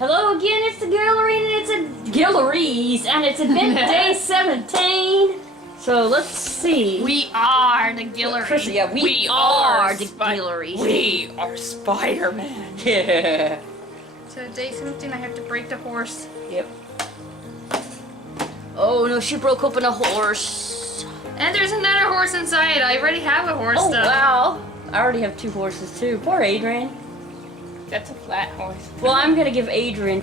Hello again, it's the Gallery and it's event day 17. So let's see. We are the Gallery. Chrissy, yeah, we are the Gallery. We are Spider-Man. Yeah. So day 17, I have to break the horse. Yep. Oh no, she broke open a horse. And there's another horse inside. I already have a horse Oh though. wow. I already have 2 horses too. Poor Adrian. That's a flat horse. Well, I'm gonna give Adrian,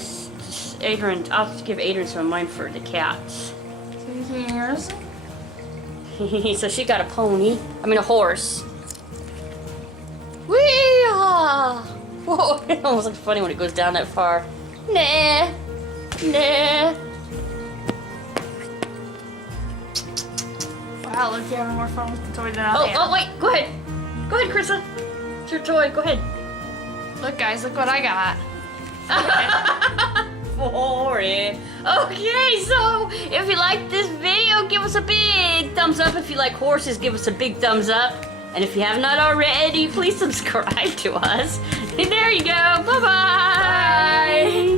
I'll just give Adrian some of mine for the cats. Here's. So she got a pony. I mean a horse. Wee-haw! Whoa, it almost looks funny when it goes down that far. Nah. Nah. Wow, look, you're having more fun with the toy than I Oh, am. oh, wait, go ahead. Go ahead, Krista. It's your toy, go ahead. Look, guys, look what I got. For it. Okay, so if you like this video, give us a big thumbs up. If you like horses, give us a big thumbs up. And if you have not already, please subscribe to us. And there you go. Bye-bye. Bye.